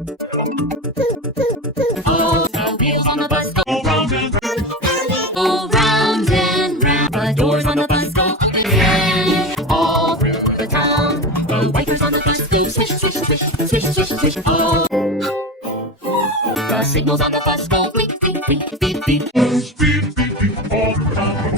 Oh, the wheels on the bus go round and round, go round and round. The doors on the bus go up and down, all through the town. The wipers on the bus go swish, swish, swish, swish, swish, swish. Oh, the signals on the bus go blink, blink, blink, beep, beep. Beep, beep, beep, all the time.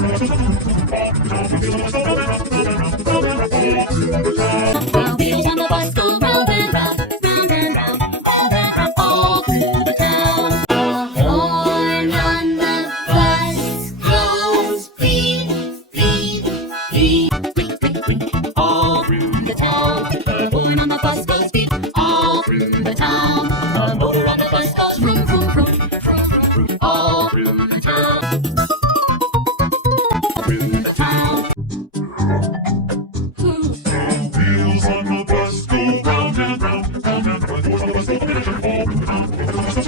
The wheels on the bus go round and round, round and round, round and round, all through the town. The horn on the bus goes beep, beep, beep, blink, blink, blink, all through the town. The horn on the bus goes beep, all through the town. The motor on the bus goes vroom, vroom, vroom, vroom, vroom, vroom, all through the town. Through the town. Wheels on the bus go round and round, round and round. Doors on the bus go up and down, all through the town.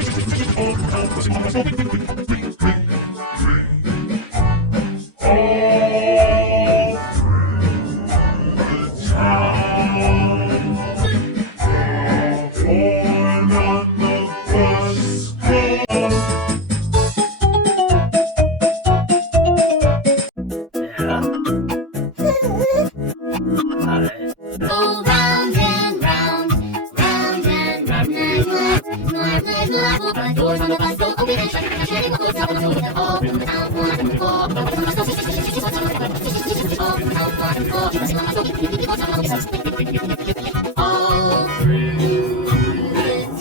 Go round and round, round and round. The doors on the bus go open and shut, shutting the doors down all through the town. All through the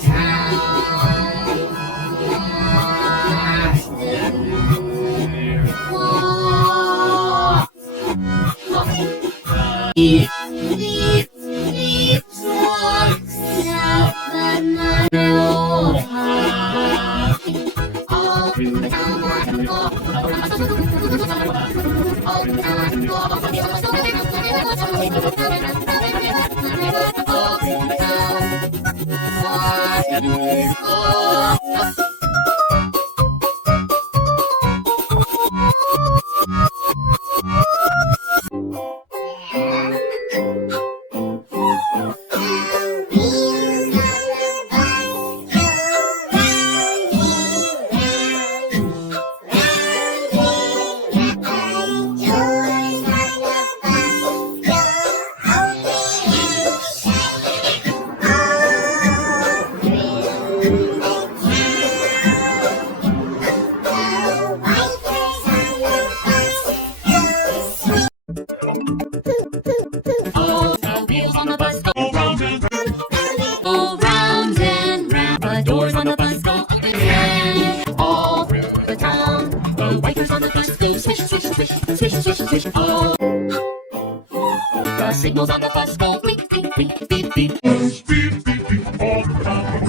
town, beep, beep, beep, walks out the night road. All through the town, all through the town, all through the town. Oh, the wheels on the bus go round and round, go round and round. The doors on the bus go up and down, all through the town. The wipers on the bus go swish, swish, swish, swish, swish, swish. Oh, the signals on the bus go blink, blink, blink, beep, beep. Beep, beep, beep, all the time.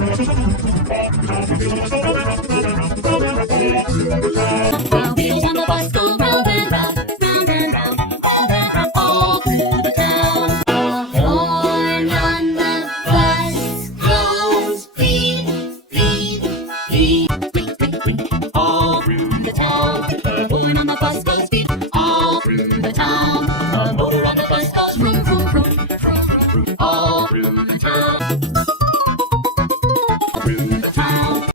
The wheels on the bus go round and round, round and round, round and round, all through the town. The horn on the bus goes beep, beep, beep, blink, blink, blink, all through the town. The horn on the bus goes beep, all through the town. The motor on the bus goes vroom, vroom, vroom, vroom, vroom, vroom, all through the town. Through the town.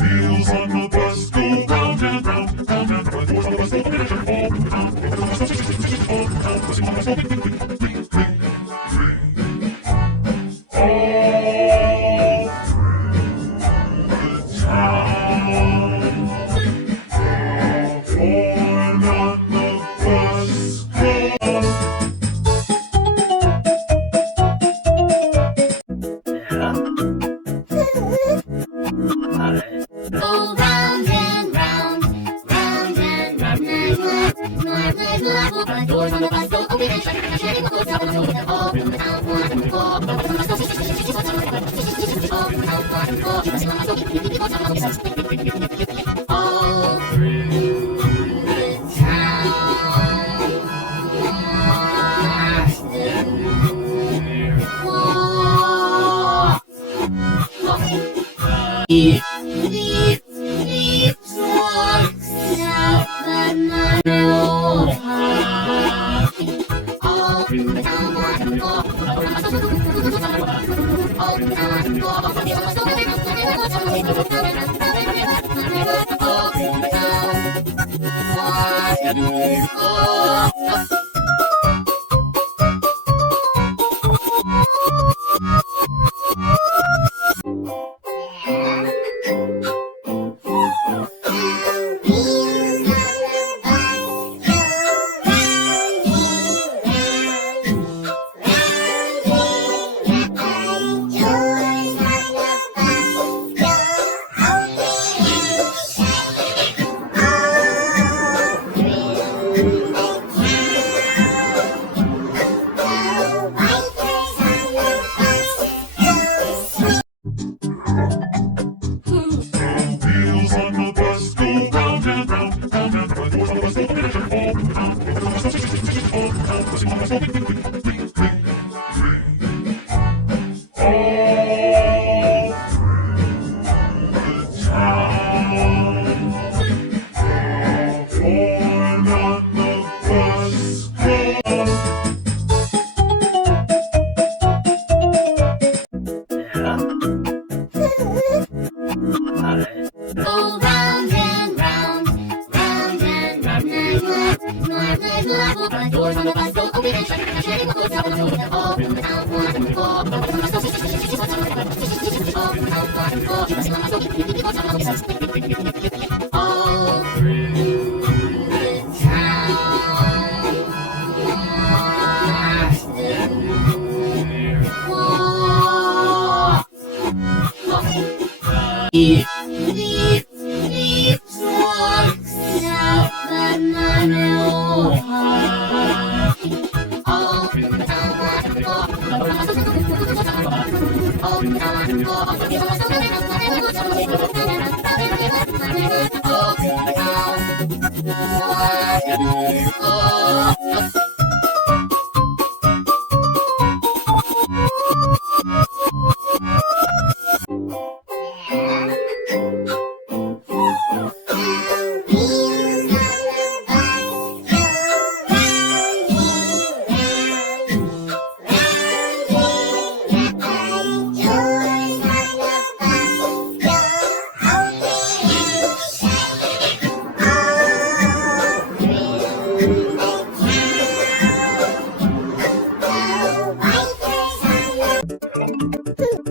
Wheels on the bus go round and round, round and round. Doors on the bus go up and down, all through the town. All through Go round and round, round and round. The doors on the bus go open and shut, shutting the doors down all through the town. All through the town, all through the beep, beep, walks out the night road. All through the town, all through the town. Wheels on the bus go round and round, round and round. Doors on the bus go open and shut, open and down. Go round and round, round and round. Doors on the bus go open and shut. Sharing the clothes out of the door. All through the town, one and four. All through the town, all through Beep, beep, beep, walks out the manual. All through the town, all through the town, all through the town, all through the town.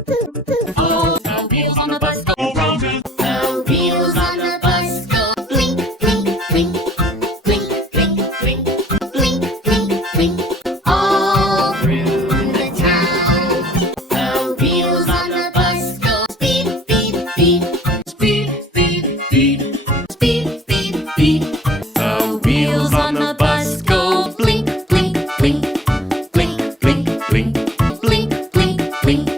The wheels on the bus go round and the wheels on the bus go blink, blink, blink, blink, blink, blink, blink, blink, blink, all through the town. The wheels on the bus go beep, beep, beep, beep, beep, beep, beep, beep, beep. The wheels on the bus go blink, blink, blink, blink, blink, blink, blink, blink, blink.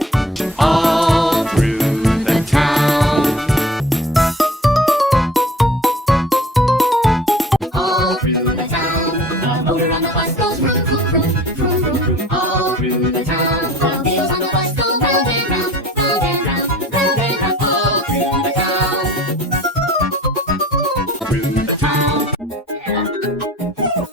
All through the town. All through the town. The motor on the bus goes vroom, vroom, vroom, vroom, vroom, vroom. All through the town. The wheels on the bus go round and round, round and round, round and round. All through the town. Through the town.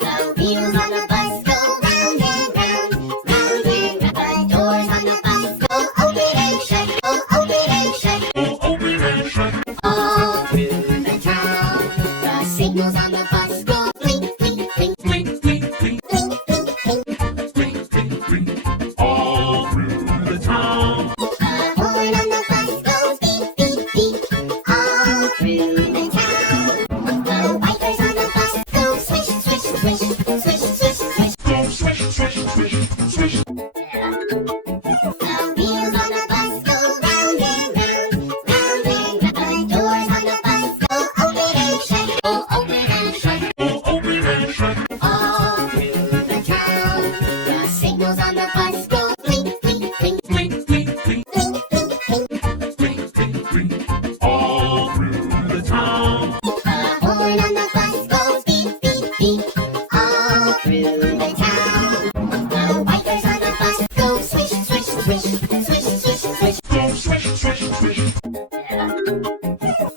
The wheels on the bus go round and round, round and round. The doors on the bus go open and shut, go open and shut, Go open and shut. all through the town. The signals on the bus go blink, blink, blink, Blink, blink, blink, blink, blink, blink. blink, blink, blink. All through the town. The horn on the bus goes beep, beep, beep, all through the town. The wipers on the bus go swish, swish, swish, swish, swish, swish. Go swish, swish, swish, swish. The wheels on the bus go round and round, round and round. The doors on the bus go open and shut, go open and shut, Go open and shut. all through the town. The signals on the bus go blink, blink, blink, Blink, blink, blink, blink, blink, blink. blink, blink, blink. All through the town. The horn on the bus goes beep, beep, beep, all through the town. The wipers on the bus go swish, swish, swish, swish, swish, swish. Go swish, swish, swish.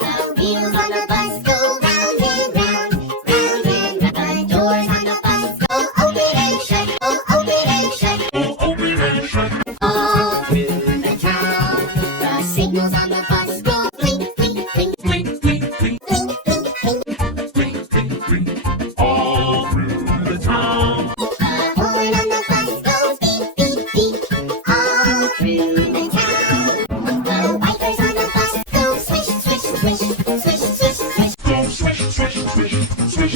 The wheels on the bus go round and round, round and round. The doors on the bus go open and shut, go open and shut, Go open and shut. all through the town. signals on the bus go blink, blink, blink, Blink, blink, blink, blink, blink, blink. blink, blink, blink. All through the town. The horn on the bus goes beep, beep, beep, all through the town. The wipers on the bus go swish, swish, swish, swish, swish, swish. Go swish, swish, swish, swish.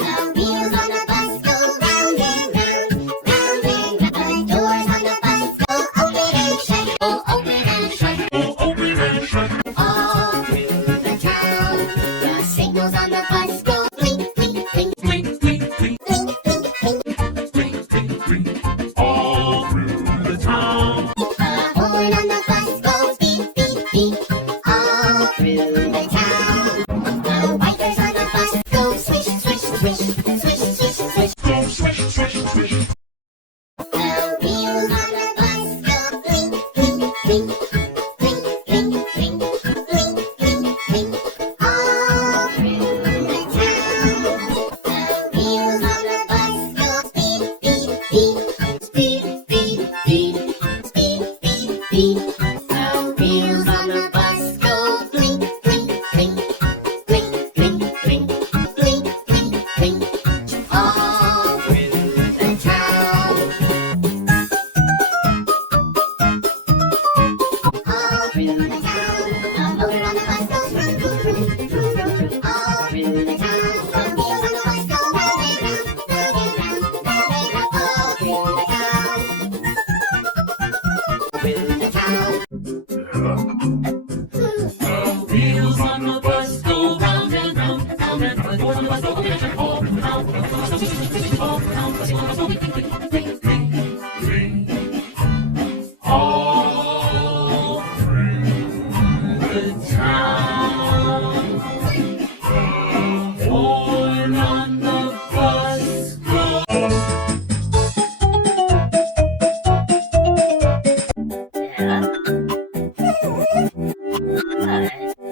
The wheels on the bus go round and round, round and round. The doors on the bus go open and shut, go open and shut, Go open and shut. all through the town. The signals on the bus go blink, blink, blink, Blink, blink, blink, blink, blink, blink. blink, blink, blink. All through the town. The horn on the bus goes beep, beep, beep, all through the town. The wipers on the bus go swish, swish, swish, swish, swish, swish. Go swish, swish, swish. The wheels on the bus go blink, blink, blink, blink, blink, blink, blink, blink, blink, all through the town. The wheels on the bus go beep, beep, beep, beep, beep, beep, beep, beep, beep. The wheels on the bus go blink, blink, blink, blink, blink, blink, blink, blink, blink, all through the town. All through the town, the motor on the bus goes vroom, vroom, vroom, vroom, vroom, vroom. All through the town, the wheels on the bus go round and round, round and round, round and round. All through the town, through the town. The wheels on the bus go round and round, round and round. The doors on the bus go open and shut. All through the town. All through the town. The signals on the bus go blink, blink, blink, blink, blink, blink. All through the town. The horn on the bus goes.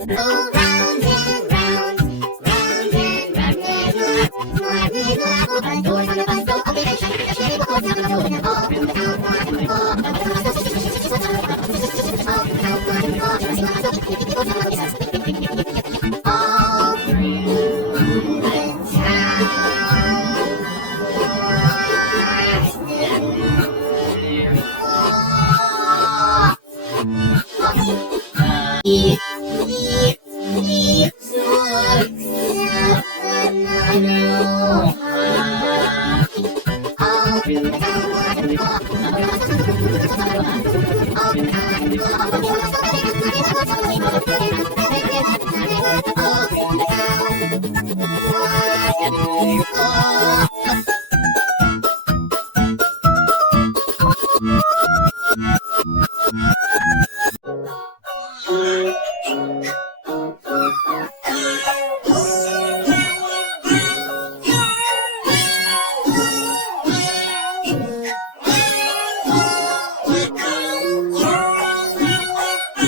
Go round and round, round and round. The doors on the bus go open and shut. The shade will close down the building. All through the town, all through the town. All through the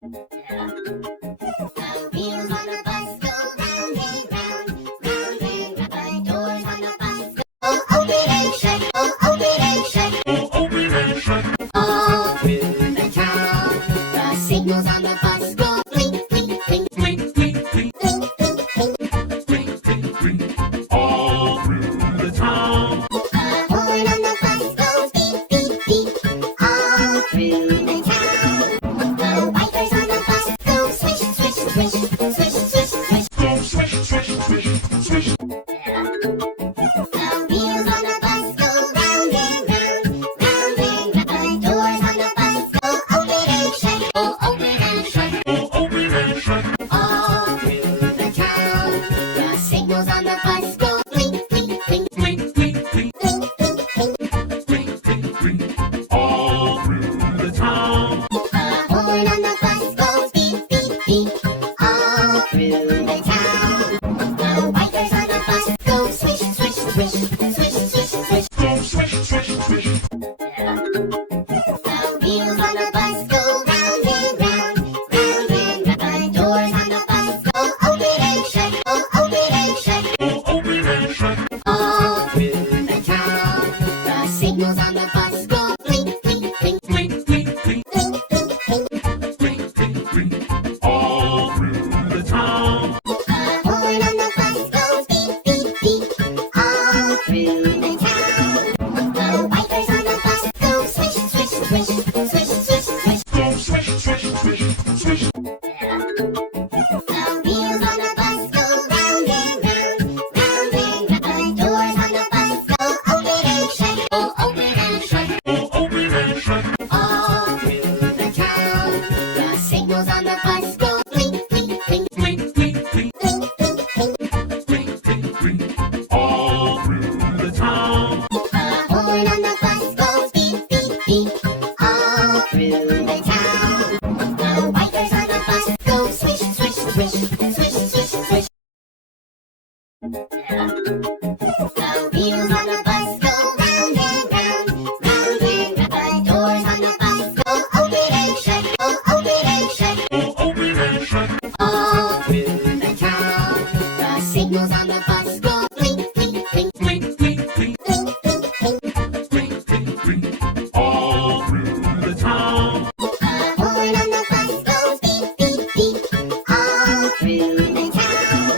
The wheels on the bus go round and round, round and round. The doors on the bus go open and shut, go open and shut, Oh, open and shut. all through the town. The signals on the bus go blink, blink, blink, Blink, blink, blink, blink, blink, blink. blink, blink, blink. All through the town. The horn on the bus goes beep, beep, beep, all through the town. The wipers on the bus go swish, swish, swish, swish, swish, swish. Go swish, swish, swish, swish. The wheels on the bus go round and round, round and round. The doors on the bus go open and shut, go open and shut, Oh, open and shut. all through the town. The signals on the bus go blink, blink, blink, Blink, blink, blink, blink, blink, blink. blink, blink, blink. All through the town. The horn on the bus goes beep, beep, beep, all through the town. The wipers on the bus go swish, swish, swish, swish, swish, swish. Go swish, swish, swish. The wheels on the bus go round and round, round and round. The doors on the bus go open and shut, go open and shut, Oh, open and shut. all through the town. The signals on the bus go blink, blink, blink, Blink, blink, blink, blink, blink, blink. blink, blink, blink. All through the town. The horn on the bus goes beep, beep, beep, all through the town. The wipers on the bus go swish, swish, swish, swish, swish, swish. Go swish, swish, swish, swish. The wheels on the bus go round and round, round and round. The doors on the bus go open and shut, go open and shut, Oh, open and shut. all through the town. The signals on the bus go blink, blink, blink, Blink, blink, blink, blink, blink, blink. blink, blink, blink. All through the town. The horn on the bus goes beep, beep, beep, all through the town. The wipers on the bus go swish, swish, swish, swish, swish, swish. The wheels on the bus go round and round, round and round. The doors on the bus go open and shut, go open and shut, Oh, open and shut. all through the town. The signals on the bus go blink, blink, blink, Blink, blink, blink, blink, blink, blink. blink, blink, blink. All through the town. The horn on the bus goes beep, beep, beep, all through the town.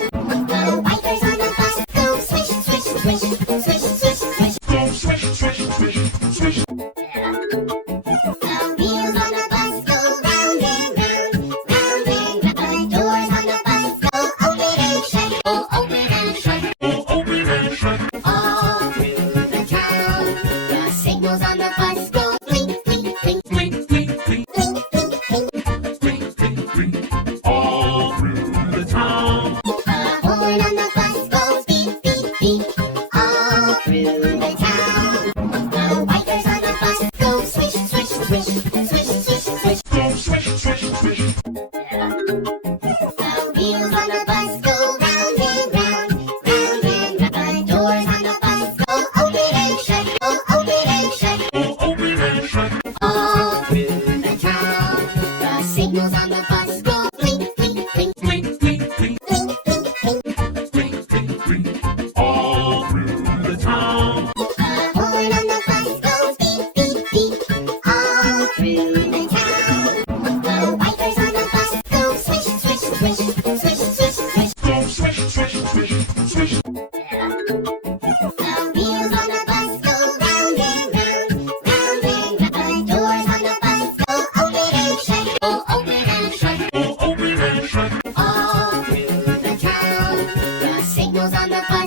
The wipers on the bus go swish, swish, swish, swish, swish, swish. Go swish, swish, swish, swish. The wheels on the bus go round and round, round and round. The doors on the bus go open and shut, go open and shut, Oh, open and shut. all through the town. The signals on the bus go blink, blink, blink, Blink, blink, blink, blink, blink, blink. blink, blink, blink. All through the town. The horn on the bus goes beep, beep, beep, all through the town. The wipers on the bus go swish, swish, swish, swish, swish, swish. Go swish, swish, swish. The wheels on the bus go round and round, round and round. The doors on the bus go open and shut, go open and shut, Oh, open and shut. all through the town. The signals on the bus go blink, blink, blink, Blink, blink, blink, blink, blink, blink. blink, blink, blink. All through the town. The horn on the bus goes beep, beep, beep, all through the town. The wipers on the bus go swish, swish, swish, swish, swish, swish. Go swish, swish, swish, swish. The wheels on the bus go round and round, round and round. The doors on the bus go open and shut, go open and shut, Oh, open and shut. all through the town. The signals on the bus